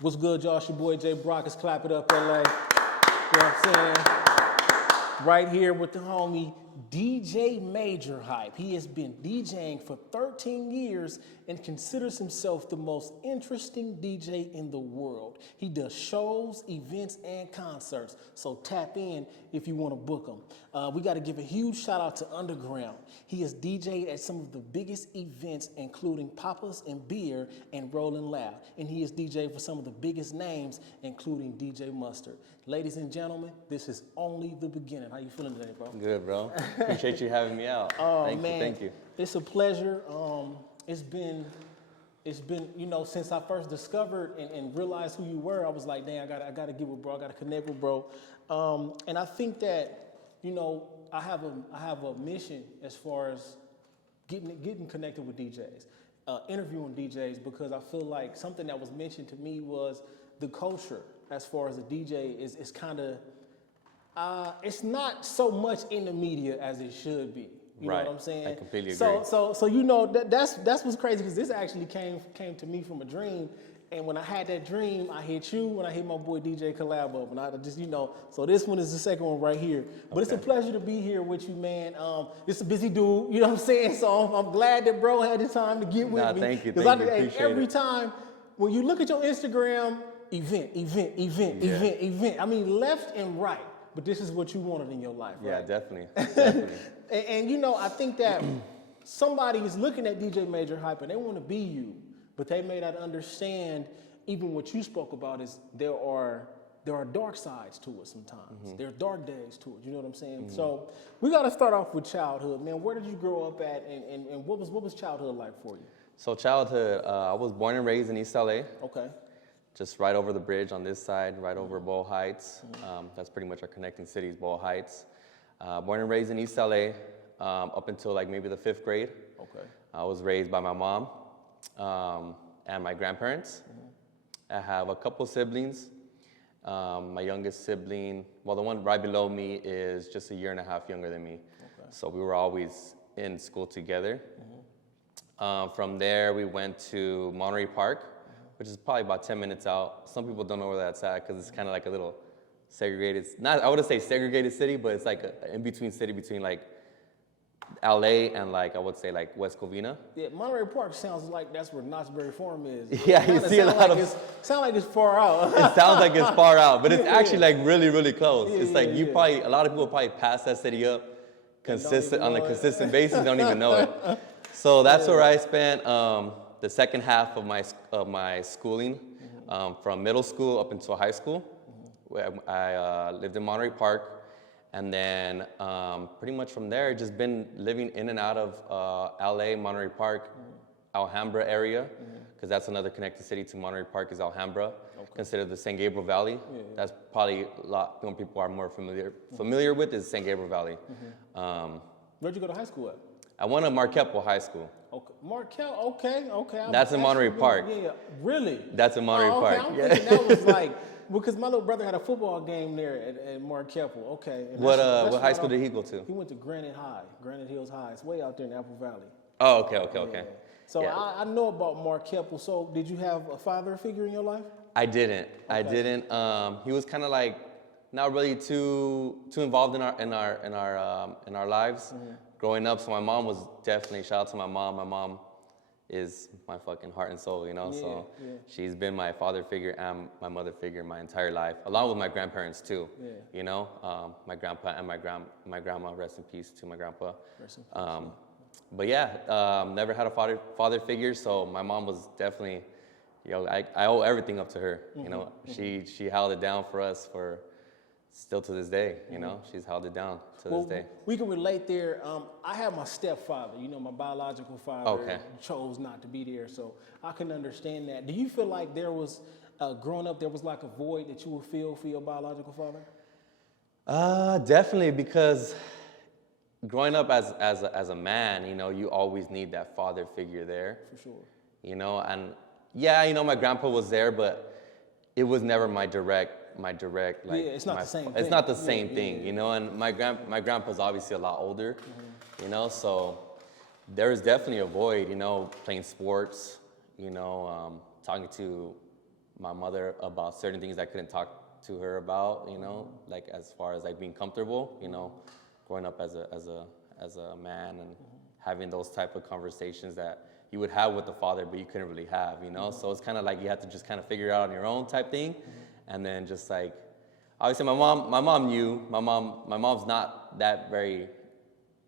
What's good, y'all? It's your boy J.Brock. It's Clapitup LA. You know what I'm saying? Right here with the homie DJ Major Hype. He has been DJing for 13 years and considers himself the most interesting DJ in the world. He does shows, events, and concerts. So tap in if you want to book him. We got to give a huge shout out to Underground. He has DJed at some of the biggest events, including Papa's and Beer and Rollin' Loud. And he has DJed for some of the biggest names, including DJ Mustard. Ladies and gentlemen, this is only the beginning. How you feeling today, bro? Good, bro. Appreciate you having me out. Oh, thank man. you, thank you. It's a pleasure. It's been, you know, since I first discovered and realized who you were, I was like, dang, I gotta get with bro, I gotta connect with bro. And I think that, you know, I have a mission as far as getting connected with DJs, interviewing DJs, because I feel like something that was mentioned to me was the culture as far as a DJ is kind of, it's not so much in the media as it should be. You know what I'm saying? I completely agree. So you know, that's what's crazy, because this actually came to me from a dream. And when I had that dream, I hit you, when I hit my boy DJ Collab up, and I just, you know, so this one is the second one right here. But It's a pleasure to be here with you, man. It's a busy dude, you know what I'm saying? So I'm glad that bro had the time to get with me. Thank you, Because every time, when you look at your Instagram, event. I mean, left and right. But this is what you wanted in your life, right? Yeah, definitely. And you know, I think that somebody is looking at DJ Major Hype and they want to be you, but they may not understand even what you spoke about is there are dark sides to it sometimes. There are dark days to it, you know what I'm saying? So we got to start off with childhood, man. Where did you grow up at, and what was childhood like for you? So childhood, I was born and raised in East LA. Okay. Just right over the bridge on this side, right over Boyle Heights. That's pretty much our connecting cities, Boyle Heights. Born and raised in East LA up until like maybe the 5th grade. Okay. I was raised by my mom and my grandparents. I have a couple siblings. My youngest sibling, well, the one right below me is just 1.5 years younger than me. Okay. So we were always in school together. From there, we went to Monterey Park, which is probably about 10 minutes out. Some people don't know where that's at because it's kind of like a little segregated, I wouldn't say segregated city, but it's like an in-between city between like LA and like, I would say like West Covina. Yeah, Monterey Park sounds like that's where Knott's Berry Farm is. Yeah, you see a lot of... Sound like it's far out. It sounds like it's far out, but it's actually like really, really close. It's like probably, a lot of people probably pass that city up on a consistent basis, don't even know it. So that's where I spent the second half of my schooling, from middle school up until high school. Where I lived in Monterey Park, and then pretty much from there, just been living in and out of LA, Monterey Park, Alhambra area, because that's another connected city to Monterey Park is Alhambra, considered the San Gabriel Valley. That's probably a lot more people are more familiar with is San Gabriel Valley. Where'd you go to high school at? I went to Marquette High School. Okay, Marquette, okay. That's in Monterey Park. Yeah, really? That's in Monterey Park. I'm thinking that was like, because my little brother had a football game there at Marquette. Okay. And what high school did he go to? He went to Granite Hills High. It's way out there in Apple Valley. Oh, okay. Yeah. So I know about Marquette. So did you have a father figure in your life? I didn't. He was kind of like not really too involved in our lives growing up. So my mom was definitely, shout out to my mom. My mom is my fucking heart and soul, you know. She's been my father figure and my mother figure my entire life, along with my grandparents too. You know, my grandpa and my grandma. Rest in peace to my grandpa. Rest in peace. But yeah, never had a father figure. So my mom was definitely, I owe everything up to her. You know, she held it down for us for. Still to this day, you know, she's held it down to this day. We can relate there. I have my stepfather, you know, my biological father chose not to be there, so I can understand that. Do you feel like there was, growing up, there was like a void that you would feel for your biological father? Definitely, because growing up as a man, you know, you always need that father figure there. For sure. You know, and yeah, you know, my grandpa was there, but it was never my direct like it's not the same thing. It's not the same thing, you know. And my grandpa's obviously a lot older, you know. So there was definitely a void, you know, playing sports, you know, talking to my mother about certain things I couldn't talk to her about, you know, like as far as like being comfortable, you know, growing up as a man and having those type of conversations that you would have with the father, but you couldn't really have, you know. So it's kind of like you have to just kind of figure it out on your own type thing, and then just like, obviously my mom knew. My mom's not that very.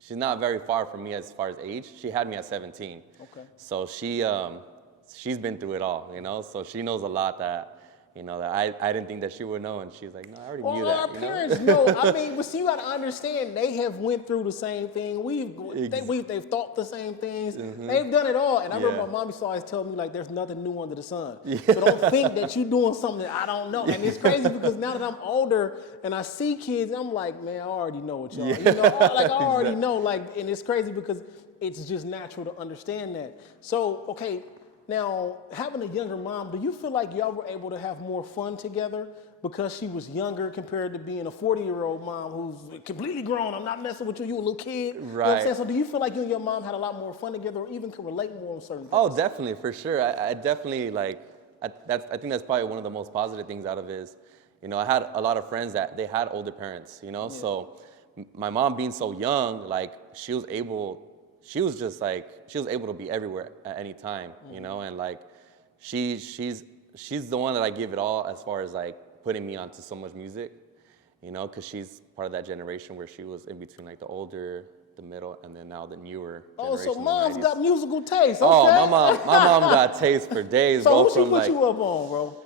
She's not very far from me as far as age. She had me at 17. Okay. So she's been through it all, you know. So she knows a lot that, you know, that I didn't think that she would know, and she's like, no, I already knew that. Our parents know. I mean, but see, you got to understand, they have went through the same thing. They've thought the same things. They've done it all. And I remember my mom used to always tell me, like, there's nothing new under the sun. So don't think that you're doing something that I don't know. And it's crazy because now that I'm older and I see kids, I'm like, man, I already know what y'all. You know, like I already know. Like, and it's crazy because it's just natural to understand that. So, okay. Now, having a younger mom, do you feel like y'all were able to have more fun together because she was younger compared to being a 40-year-old mom who's completely grown? I'm not messing with you. You a little kid. Right. You know what I'm saying? So do you feel like you and your mom had a lot more fun together or even could relate more on certain things? Oh, definitely, for sure. I definitely, like, I think that's probably one of the most positive things out of it is, you know, I had a lot of friends that they had older parents, you know? So my mom being so young, like, she was able to be everywhere at any time, you know, and like she's the one that I give it all as far as like putting me onto so much music, you know, because she's part of that generation where she was in between like the older, the middle, and then now the newer generation. Oh, so mom's got musical taste. Okay. Oh, my mom got taste for days. So bro, who she put you up on, bro?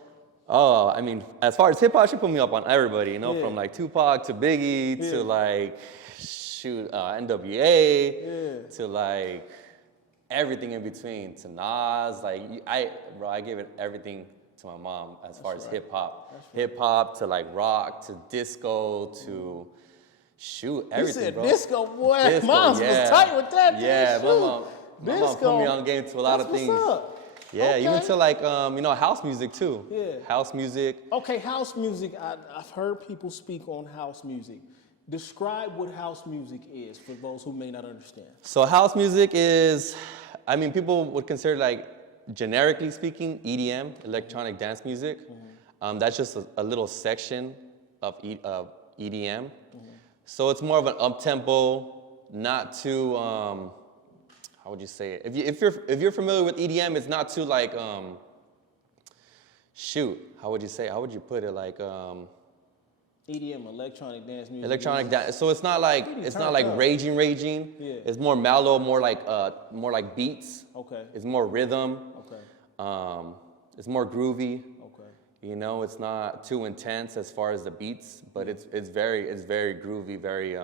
Oh, I mean, as far as hip hop, she put me up on everybody, you know, from like Tupac to Biggie to like NWA to like everything in between, to Nas. Like I gave it everything to my mom as far as hip hop to like rock to disco to everything. You said bro. disco, boy. Mom's was tight with that. Yeah, disco. my mom put me on game to a lot of things. What's up? Yeah, even to like you know, house music too. Yeah, house music. Okay, house music. I've heard people speak on house music. Describe what house music is for those who may not understand. So house music is, I mean, people would consider like, generically speaking, EDM, electronic dance music. That's just a little section of EDM. So it's more of an up-tempo, not too, how would you say it? If you're familiar with EDM, it's not too like, how would you say? How would you put it? Like, EDM, electronic dance music. Electronic dance. So it's not like raging. Yeah. It's more mellow, more like beats. Okay. It's more rhythm. Okay. It's more groovy. Okay. You know, it's not too intense as far as the beats, but it's very groovy, very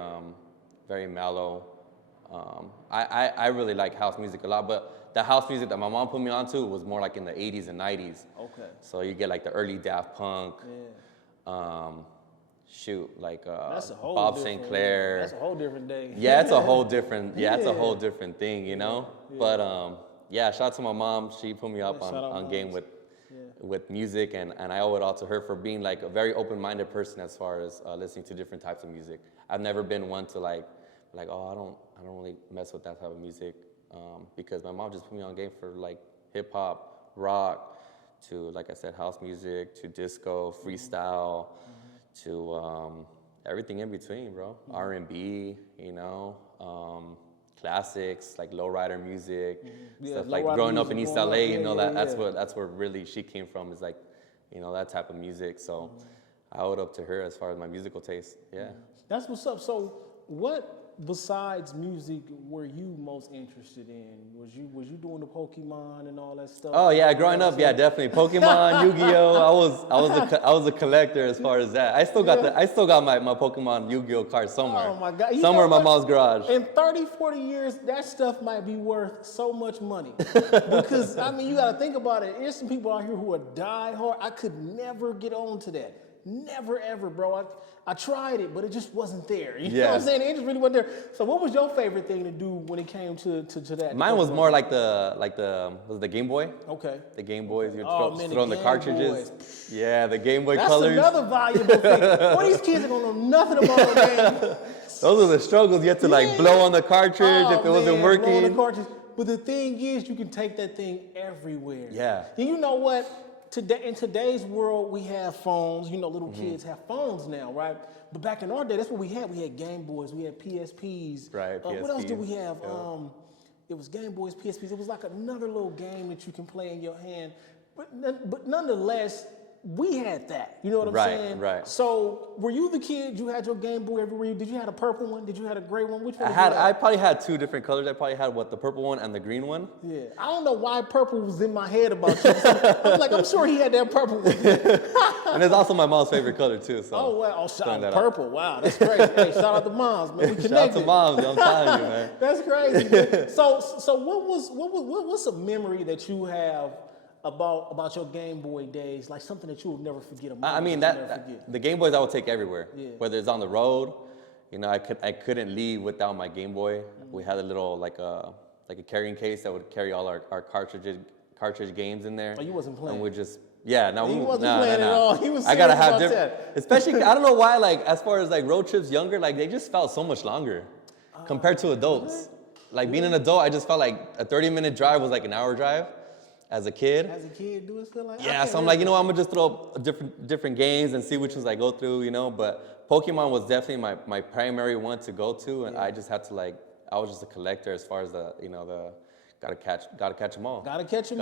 mellow. I really like house music a lot, but the house music that my mom put me onto was more like in the 80s and 90s. Okay. So you get like the early Daft Punk. Yeah. Like that's a whole Bob Sinclair. That's a whole different day. Yeah, it's a whole different. Yeah, it's a whole different thing, you know. Yeah. But yeah, shout out to my mom. She put me up on game with music, and I owe it all to her for being like a very open-minded person as far as listening to different types of music. I've never been one to like oh, I don't really mess with that type of music because my mom just put me on game for like hip hop, rock, to like I said, house music, to disco, freestyle. To everything in between, bro. R&B, you know, classics like lowrider music, stuff like growing up in East LA. You know that's where really she came from. Is like, you know, that type of music. So I owe it up to her as far as my musical taste. Yeah, that's what's up. So what besides music were you most interested in? Was you doing the Pokemon and all that stuff? Oh yeah, growing up, yeah, definitely Pokemon, Yu-Gi-Oh. I was a collector as far as that. I still got my Pokemon Yu-Gi-Oh card somewhere. Oh my God. Somewhere in my mom's garage. In 30, 40 years, that stuff might be worth so much money. Because I mean, you got to think about it. There's some people out here who are die-hard. I could never get on to that. Never ever, bro. I tried it, but it just wasn't there. You know what I'm saying? It just really wasn't there. So what was your favorite thing to do when it came to that? Mine was more like the was the Game Boy. Okay. The Game Boys. You throw in the cartridges. Boys. Yeah, the Game Boy That's colors. That's another valuable thing. Boy, these kids are gonna know nothing about the game. Those are the struggles. You had to like blow on the cartridge if it wasn't working. Blow on the cartridge. But the thing is, you can take that thing everywhere. Yeah. And you know what? today in today's world, we have phones. You know, little Mm-hmm. kids have phones now, right? But back in our day, that's what we had. We had Game Boys, we had PSPs. Right, What else did we PSPs, have? yeah. It was Game Boys, PSPs. It was like another little game that you can play in your hand. But nonetheless, we had that. You know what I'm saying? Right. So were you the kid? You had your Game Boy everywhere. Did you have a purple one? Did you have a gray one? Which one? I probably had two different colors. I probably had the purple one and the green one. Yeah, I don't know why purple was in my head about you. I'm like, I'm sure he had that purple one. And it's also my mom's favorite color too. So Oh, wow. Oh, shout throwing out that purple. Wow, that's crazy. Hey, shout out to moms, man. We connected. Shout out to moms, I'm telling you, man. That's crazy. Man. So what's a memory that you have about your Game Boy days, like something that you will never forget? I mean, the Game Boys I would take everywhere, Yeah. whether it's on the road. You know, I couldn't leave without my Game Boy. Mm-hmm. We had a little like a carrying case that would carry all our cartridge games in there. Oh, you wasn't playing? And we just no, He we wasn't nah, playing nah, at nah. all. He was I gotta serious have about different, that. especially I don't know why. Like as far as like road trips younger, like they just felt so much longer compared to adults. Like being an adult, I just felt like a 30-minute drive was like an hour drive. As a kid, do it feel like? yeah, so I'm like, you know, I'm gonna just throw up different games and see which ones I go through, you know. But Pokemon was definitely my primary one to go to, and I just had to I was just a collector as far as the gotta catch them all. Gotta catch them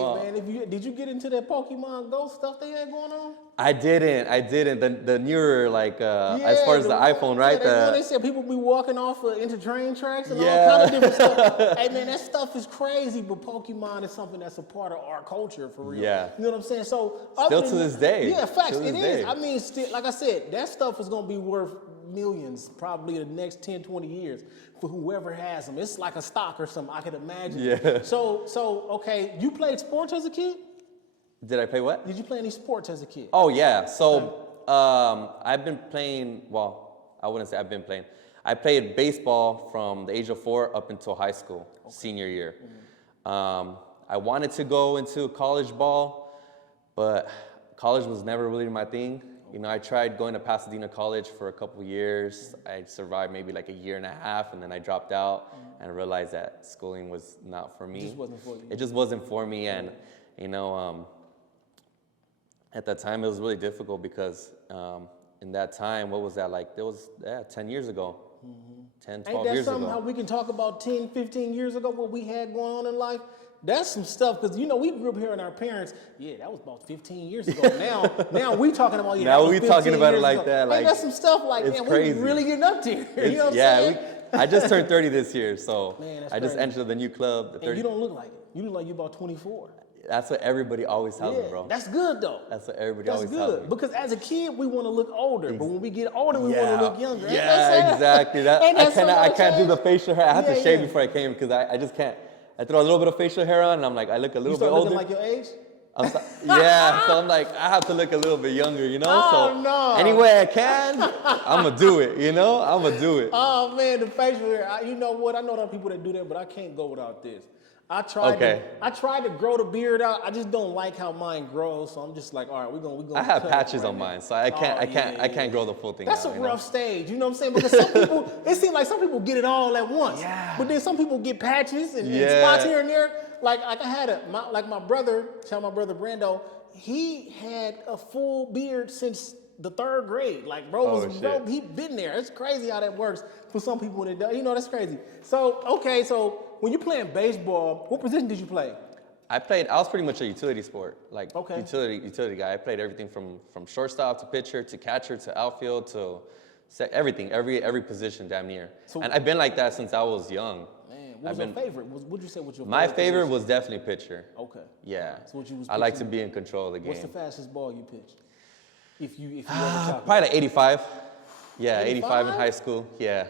all. Hey, man, did you get into that Pokemon Go stuff they had going on? I didn't. The newer as far as the iPhone, right? They said people be walking off into train tracks and all kind of different stuff. Hey man, that stuff is crazy, but Pokemon is something that's a part of our culture for real. Yeah. You know what I'm saying? So still to this day. Yeah, facts. Till It this is. day. I mean, still, like I said, that stuff is gonna be worth millions probably in the next 10, 20 years for whoever has them. It's like a stock or something, I could imagine. Yeah. So okay, you played sports as a kid? Did I play what? Did you play any sports as a kid? Oh yeah. So I've been playing. Well, I wouldn't say I've been playing. I played baseball from the age of 4 up until high school, senior year. I wanted to go into college ball, but college was never really my thing. You know, I tried going to Pasadena College for a couple years. I survived maybe like a year and a half, and then I dropped out and realized that schooling was not for me. It just wasn't for you. It just wasn't for me, and you know, at that time it was really difficult because in that time, what was that like? It was 10 years ago, 10, 12 Ain't that years something ago. now we can talk about 10, 15 years ago, what we had going on in life? That's some stuff, because, you know, we grew up hearing our parents, that was about 15 years ago. Now we talking about, Now we talking about it years like ago. that, like, that's some stuff like, it's man, crazy. we really getting up there. You know what I'm saying? I just turned 30 this year, so Man, that's I just crazy. entered the new club. The 30. And you don't look like it. You look like you're about 24. That's what everybody always tells me, bro. That's good, though. That's what everybody That's always tells good, me. because as a kid, we want to look older, but when we get older, we want to look younger. Ain't that Yeah, sad? exactly. Ain't that something I that can't do changed? the facial hair. I had to Yeah, shave yeah. before I came because I just can't. I throw a little bit of facial hair on, and I'm like, I look a You little start bit older. looking like your age? So I'm like, I have to look a little bit younger, you know? Oh, so no. any way I can, I'm going to do it, you know? I'm going to do it. Oh man, the facial hair. You know what? I know there are people that do that, but I can't go without this. I tried to grow the beard out. I just don't like how mine grows, so I'm just like, all right, we're gonna. I have cut it patches right on now. mine, so I can't grow the full thing That's out. a rough stage, you know what I'm saying? Because some people, it seems like some people get it all at once. Yeah. But then some people get patches and spots here and there. Like I had my brother, tell my brother Brando, he had a full beard since the 3rd grade. Like bro, he been there. It's crazy how that works for some people when it does. You know, that's crazy. So when you're playing baseball, what position did you play? I was pretty much a utility sport, like Okay. utility guy. I played everything from shortstop to pitcher to catcher to outfield to everything, every position damn near. And I've been like that since I was young. Man, what was your favorite? What'd you say was your favorite? My favorite position? was definitely pitcher. Okay. Yeah. That's what you was I like to pitching. be in control of the game. What's the fastest ball you pitched? If you ever talk Probably like 85. Yeah, 85 in 85? high school. Yeah.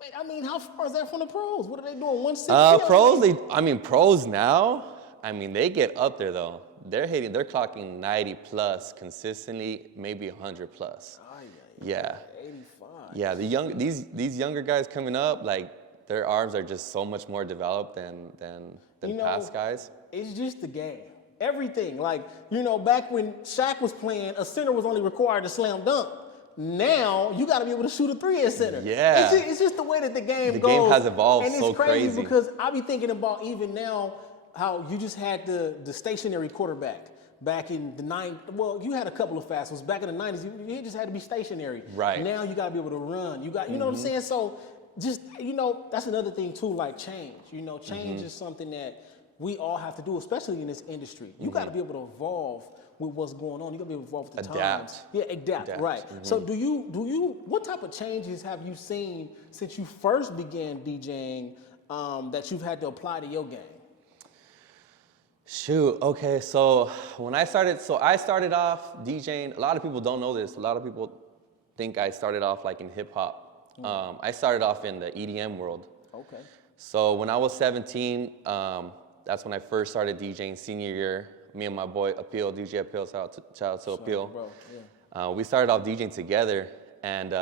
Man, I mean, how far is that from the pros? What are they doing? 160? Pros now, they get up there though. They're clocking 90 plus consistently, maybe 100 plus. Yeah. 85. Yeah, these younger guys coming up, like their arms are just so much more developed than past guys. It's just the game. Everything. Like, back when Shaq was playing, a center was only required to slam dunk. Now, you got to be able to shoot a 3 at center. Yeah. It's just the way that the game goes. The game has evolved and it's so crazy crazy. because I be thinking about even now how you just had the stationary quarterback. back in the 90s. Well, you had a couple of festivals. Back in the 90s, you just had to be stationary. Right. Now you got to be able to run. You got, you know what I'm saying? So just, you know, that's another thing too, like change. You know, change is something that we all have to do, especially in this industry. You got to be able to evolve with what's going on. You got to be able to evolve with the times. Yeah, adapt. Right. So do you, what type of changes have you seen since you first began DJing that you've had to apply to your game? Shoot, okay, so when I started off DJing, a lot of people don't know this. A lot of people think I started off like in hip hop. I started off in the EDM world. Okay. So when I was 17, that's when I first started DJing senior year. Me and my boy Appeal, DJ Appeal, shout out to Appeal. Bro, yeah. We started off DJing together, and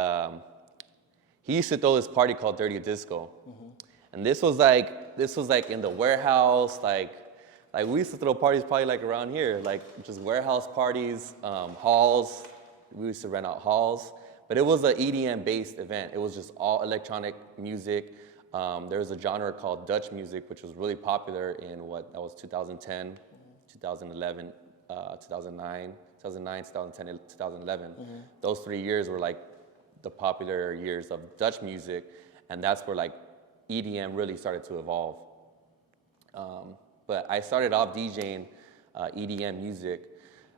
he used to throw this party called Dirty Disco. And this was like in the warehouse, like we used to throw parties probably like around here, like just warehouse parties, halls. We used to rent out halls, but it was an EDM-based event. It was just all electronic music. There was a genre called Dutch music, which was really popular in that was 2010, 2011, 2009, 2010, 2011. Those 3 years were like the popular years of Dutch music, and that's where like EDM really started to evolve. But I started off DJing EDM music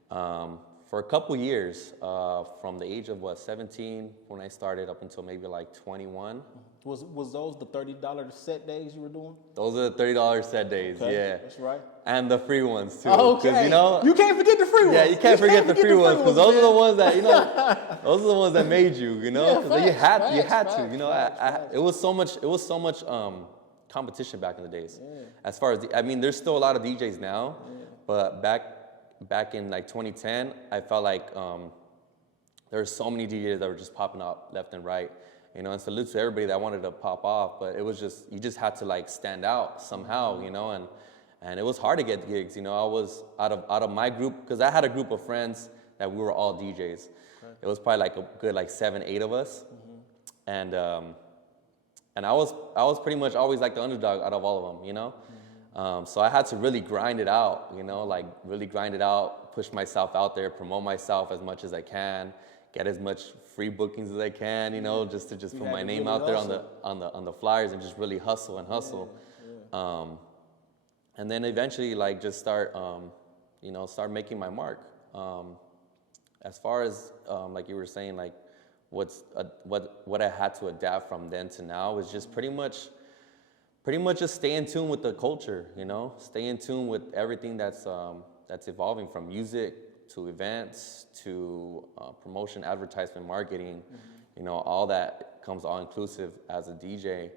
for a couple years, from the age of 17 when I started up until maybe like 21. Was those the $30 set days you were doing? Those are the $30 set days, yeah. That's right. And the free ones too. Okay. You know, you can't forget the free ones. Yeah, you can't forget the free ones, because those are the ones that, you know, those are the ones that made you, you know, because you had to, you know. It was so much competition back in the days. Yeah. As far as I mean, there's still a lot of DJs now, but back in like 2010, I felt like there were so many DJs that were just popping up left and right, you know. And salute to everybody that wanted to pop off, but it was just, you just had to like stand out somehow, you know. And it was hard to get gigs, you know. I was out of my group, because I had a group of friends that we were all DJs. It was probably like a good like 7, 8 of us, and I was pretty much always like the underdog out of all of them, you know. So I had to really grind it out, you know, like really grind it out, push myself out there, promote myself as much as I can, get as much free bookings as I can, you know, just to put my name out there on the flyers and just really hustle. And then eventually like just start making my mark. As far as like you were saying, like what I had to adapt from then to now is just pretty much just stay in tune with the culture, you know, stay in tune with everything that's evolving, from music to events to promotion, advertisement, marketing, you know, all that comes all inclusive as a DJ.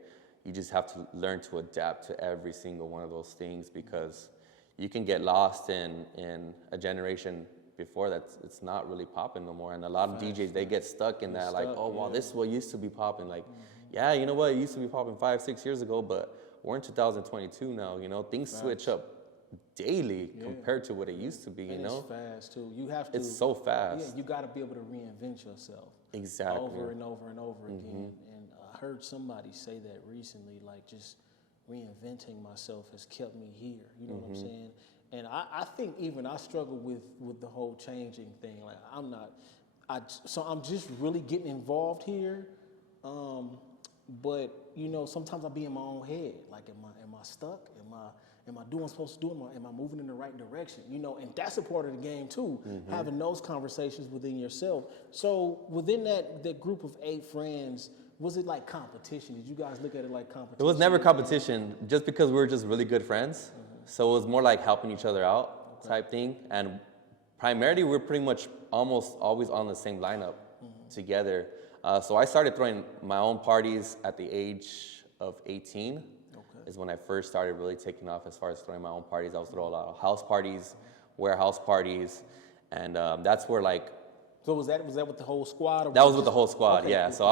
You just have to learn to adapt to every single one of those things, because you can get lost in a generation before that it's not really popping no more. And a lot of DJs, they get stuck in that, like, oh, wow, this is what used to be popping. Like, yeah, you know what, it used to be popping 5, 6 years ago, but we're in 2022 now, you know, things switch up daily compared to what it used to be, you know? It's fast too. You have to. It's so fast. Yeah, you got to be able to reinvent yourself. Exactly. Over and over and over again. And I heard somebody say that recently, like, just reinventing myself has kept me here. You know what I'm saying? And I think even I struggle with the whole changing thing. Like, so I'm just really getting involved here. But you know, sometimes I be in my own head. Like, am I stuck? Am I doing what I'm supposed to do? Am I moving in the right direction? You know, and that's a part of the game too. Having those conversations within yourself. So within that group of 8 friends, was it like competition? Did you guys look at it like competition? It was never competition, just because we were just really good friends. So it was more like helping each other out type thing. And primarily, we're pretty much almost always on the same lineup together. So I started throwing my own parties at the age of 18. Is when I first started really taking off as far as throwing my own parties. I was throwing a lot of house parties, warehouse parties, and that's where like. So was that with the whole squad? Or that was with the whole squad, yeah. So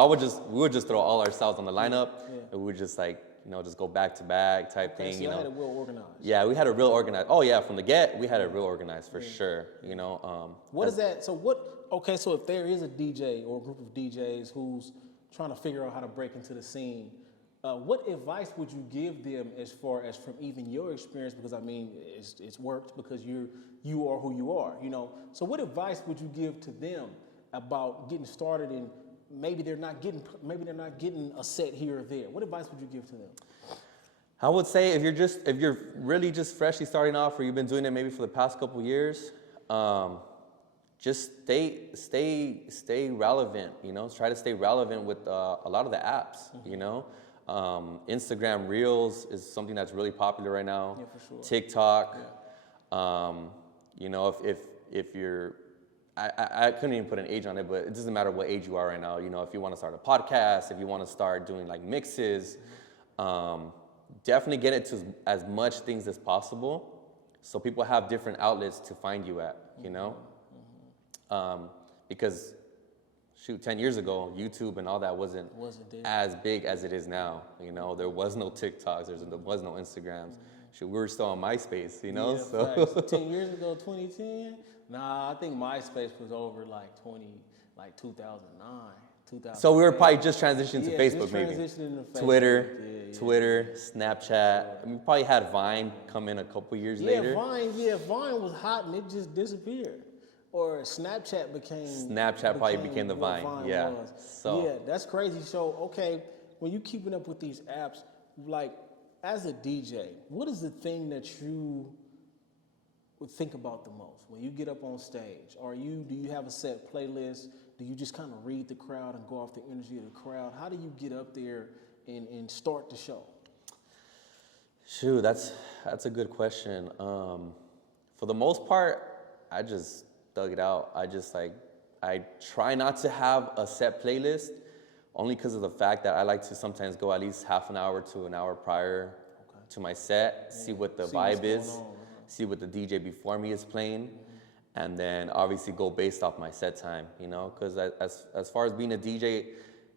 we would just throw all ourselves on the lineup, and we would just like, you know, just go back to back type thing. So you know, had it well organized. Yeah, we had a real organized. Oh yeah, from the get, we had it real organized for sure. You know. What is that? So what? Okay, so if there is a DJ or a group of DJs who's trying to figure out how to break into the scene, what advice would you give them as far as from even your experience? Because I mean, it's worked because you are who you are, you know. So what advice would you give to them about getting started and maybe they're not getting a set here or there? What advice would you give to them? I would say if you're really just freshly starting off, or you've been doing it maybe for the past couple years, just stay relevant. You know, try to stay relevant with a lot of the apps. You know, Instagram Reels is something that's really popular right now. Yeah, for sure. TikTok. Yeah. You know, if you're, I couldn't even put an age on it, but it doesn't matter what age you are right now. You know, if you want to start a podcast, if you want to start doing like mixes. Definitely get into as much things as possible, so people have different outlets to find you at, you know? Because, shoot, 10 years ago, YouTube and all that wasn't as big as it is now, you know? There was no TikToks, there was no Instagrams. Shoot, we were still on MySpace, you know? Yeah, so 10 years ago, 2010? Nah, I think MySpace was over like 2009. So we were probably just transitioning to Facebook, maybe. To Facebook. Twitter, Snapchat. I mean, we probably had Vine come in a couple years later. Vine was hot and it just disappeared. Or Snapchat became the Vine. Yeah. Was. So yeah, that's crazy. So okay, when you keeping up with these apps, like as a DJ, what is the thing that you would think about the most when you get up on stage? Do you have a set playlist? Do you just kind of read the crowd and go off the energy of the crowd? How do you get up there and start the show? Shoot, that's a good question. For the most part, I just thug it out. I try not to have a set playlist, only because of the fact that I like to sometimes go at least half an hour to an hour prior to my set, see what the vibe is, see what the DJ before me is playing. And then obviously go based off my set time, you know, because as far as being a DJ,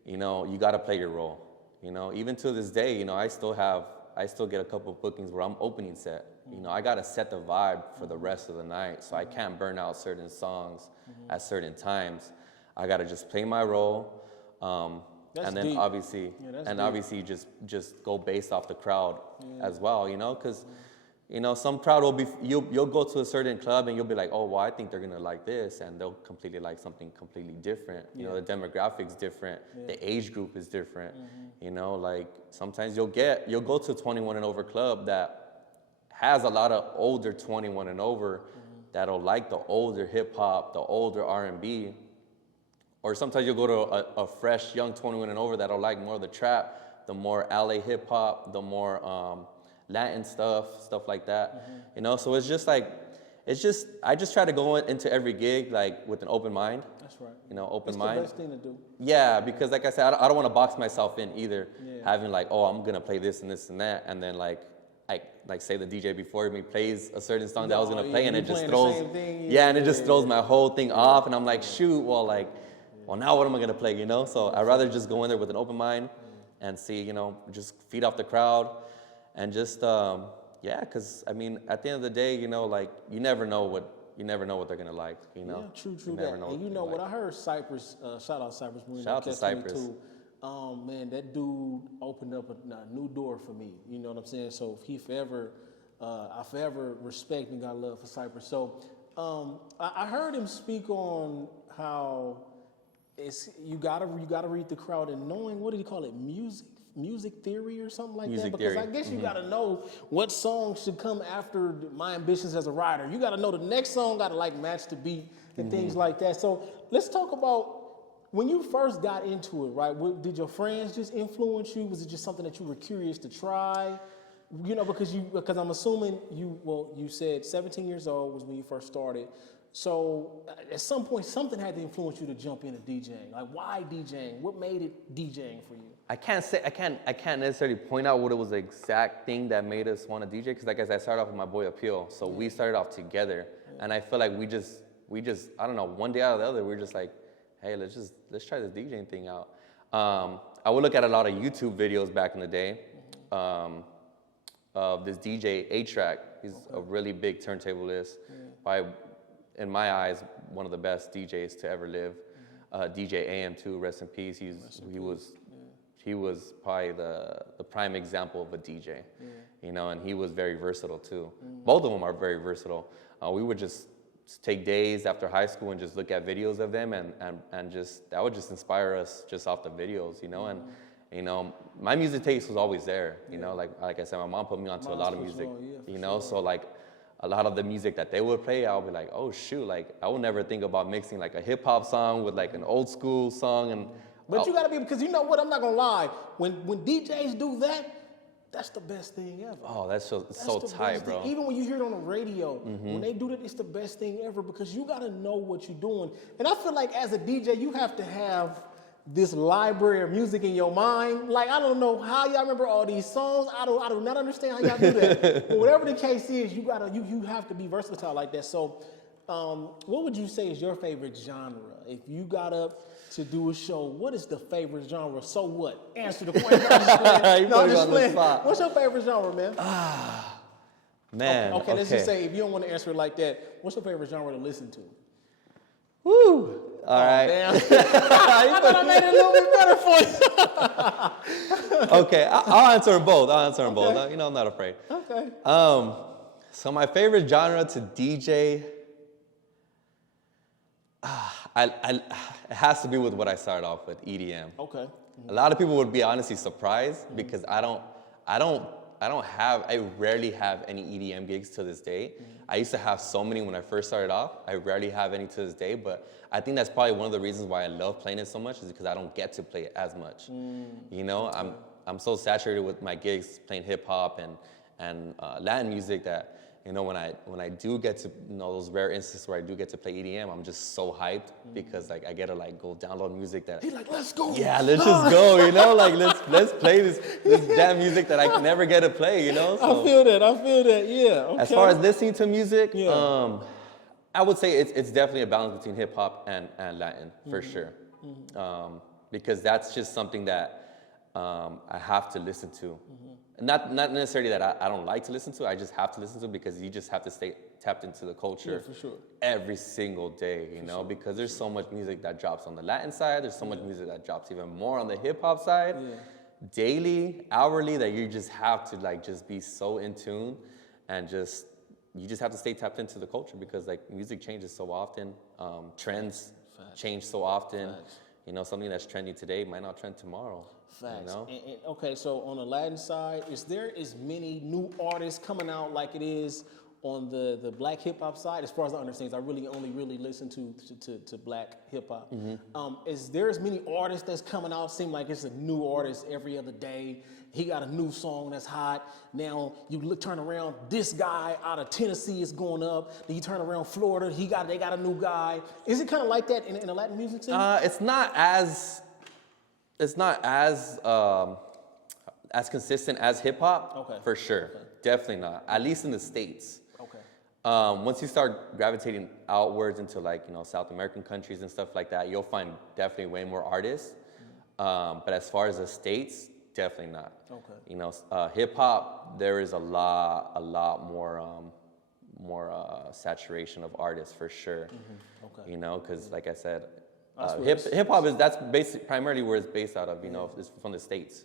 you know, you got to play your role, you know. Even to this day, you know, I still get a couple of bookings where I'm opening set. You know, I got to set the vibe for the rest of the night, so I can't burn out certain songs at certain times. I got to just play my role, and then obviously just go based off the crowd as well, you know, because. You know, some crowd will be, you'll go to a certain club and you'll be like, oh, well, I think they're going to like this. And they'll completely like something completely different. You know, the demographic's different. The age group is different. You know, like sometimes you'll go to a 21 and over club that has a lot of older 21 and over that'll like the older hip hop, the older R&B. Or sometimes you'll go to a fresh young 21 and over that'll like more of the trap, the more LA hip hop, the more, Latin stuff like that, you know. So it's just I just try to go into every gig like with an open mind. That's right. You know, open mind. It's the best thing to do. Yeah, because like I said, I don't want to box myself in either. Having like, oh, I'm gonna play this and this and that, and then like say the DJ before me plays a certain song that I was gonna play, and it just throws. And it just throws my whole thing off, and I'm like, shoot, well now what am I gonna play? You know. So I'd rather just go in there with an open mind and see, you know, just feed off the crowd. And just, because, I mean, at the end of the day, you know, like, you never know what they're going to like, you know? Yeah, true that. And you know what, I heard Cypress, shout out Cypress. Shout out to Cypress. Man, that dude opened up a new door for me, you know what I'm saying? So if he forever, I forever respect and got love for Cypress. So I heard him speak on how you gotta read the crowd and knowing, what did he call it, music theory or something like that? Because I guess you got to know what song should come after My Ambitions as a Writer. You got to know the next song got to like match the beat and things like that. So let's talk about when you first got into it, right? Did your friends just influence you? Was it just something that you were curious to try? You know, because I'm assuming you said 17 years old was when you first started. So at some point, something had to influence you to jump into DJing. Like, why DJing? What made it DJing for you? I can't necessarily point out what it was the exact thing that made us want to DJ, because like I said, I started off with my boy Appeal, so we started off together, and I feel like we just I don't know, one day out of the other we were just like, hey, let's try this DJing thing out. I would look at a lot of YouTube videos back in the day of this DJ A-Track. He's a really big turntablist, by in my eyes one of the best DJs to ever live. DJ AM too, rest in peace. He was he was probably the prime example of a DJ, you know, and he was very versatile too. Both of them are very versatile. We would just take days after high school and just look at videos of them, and just that would just inspire us just off the videos, you know. And you know, my music taste was always there, you know. Like I said, my mom put me onto a lot of music, you know. So like a lot of the music that they would play, I'll be like, oh shoot, like I would never think about mixing like a hip hop song with like an old school song. And but you gotta be, because you know what, I'm not gonna lie, when DJs do that, that's the best thing ever. Oh, that's so tight, bro. Even when you hear it on the radio, when they do that, it's the best thing ever, because you gotta know what you're doing. And I feel like as a DJ, you have to have this library of music in your mind. Like, I don't know how y'all remember all these songs. I do not understand how y'all do that. But whatever the case is, you have to be versatile like that. So, what would you say is your favorite genre? If you got up to do a show, what is the favorite genre? So what? Answer the question. I'm just playing. What's your favorite genre, man? Man. Okay, let's just say, if you don't want to answer it like that, what's your favorite genre to listen to? Woo! All right. Damn. I thought I made it a little bit better for you. Okay, I'll answer them both. You know, I'm not afraid. Okay. So my favorite genre to DJ, it has to be with what I started off with, EDM. Okay. A lot of people would be honestly surprised because I rarely have any EDM gigs to this day. I used to have so many when I first started off. I rarely have any to this day, but I think that's probably one of the reasons why I love playing it so much, is because I don't get to play it as much. You know, I'm so saturated with my gigs playing hip hop and Latin music that, you know, when I do get to, you know, those rare instances where I do get to play EDM, I'm just so hyped because like I get to like go download music that He's like, let's go. Yeah, let's just go, you know, like let's play this damn music that I never get to play, you know. So, I feel that. Yeah. Okay. as far as listening to music, Yeah. I would say it's definitely a balance between hip hop and Latin for sure, because that's just something that I have to listen to. Not necessarily that I don't like to listen to. I just have to listen to, because you just have to stay tapped into the culture for sure. every single day, you know, because there's so much music that drops on the Latin side. There's so much music that drops even more on the hip hop side, daily, hourly, that you just have to like just be so in tune, and you just have to stay tapped into the culture, because like music changes so often, trends change so often. You know, something that's trending today might not trend tomorrow. Facts. You know? And, okay, so on the Latin side, is there as many new artists coming out like it is on the black hip hop side? As far as I understand, I really only listen to black hip hop. Is there as many artists that's coming out? Seem like it's a new artist every other day. He got a new song that's hot. Now you turn around, this guy out of Tennessee is going up. Then you turn around, Florida, they got a new guy. Is it kind of like that in the Latin music scene? It's not as consistent as hip hop, for sure. Definitely not. At least in the States. Okay. Once you start gravitating outwards into like, you know, South American countries and stuff like that, you'll find definitely way more artists. But as far as the States, definitely not. Okay. You know, hip hop, there is a lot more saturation of artists for sure. Okay. You know, because like I said, hip hop that's primarily where it's based out of. You know, it's from the States.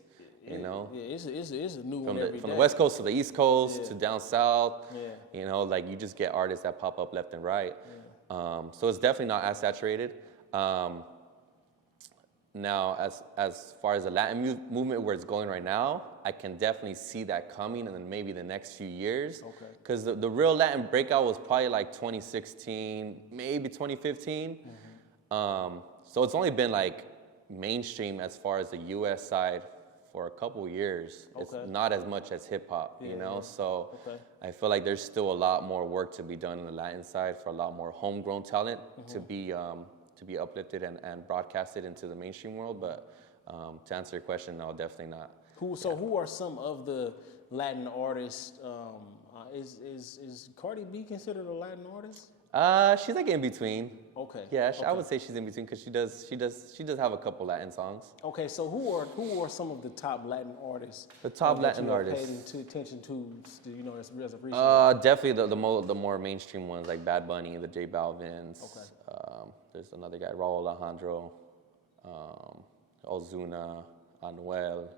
You know, it's a new one every day. From the West Coast to the East Coast to down South. You know, like you just get artists that pop up left and right. So it's definitely not as saturated. Now, as far as the Latin movement where it's going right now, I can definitely see that coming in maybe the next few years. Because the real Latin breakout was probably like 2016, maybe 2015. So it's only been like mainstream as far as the U.S. side for a couple years. It's not as much as hip hop, you know? So I feel like there's still a lot more work to be done on the Latin side for a lot more homegrown talent to be uplifted and broadcasted into the mainstream world. But to answer your question, no, definitely not. Who are some of the Latin artists? Is Cardi B considered a Latin artist? She's like in between. Okay. Yeah, I would say she's in between because she does have a couple Latin songs. Okay, so who are some of the top Latin artists? The top Latin artists. Paid attention to, you know, as of recent. Definitely the more mainstream ones like Bad Bunny, the J Balvins. Okay. There's another guy, Raul Alejandro, Ozuna. Anuel.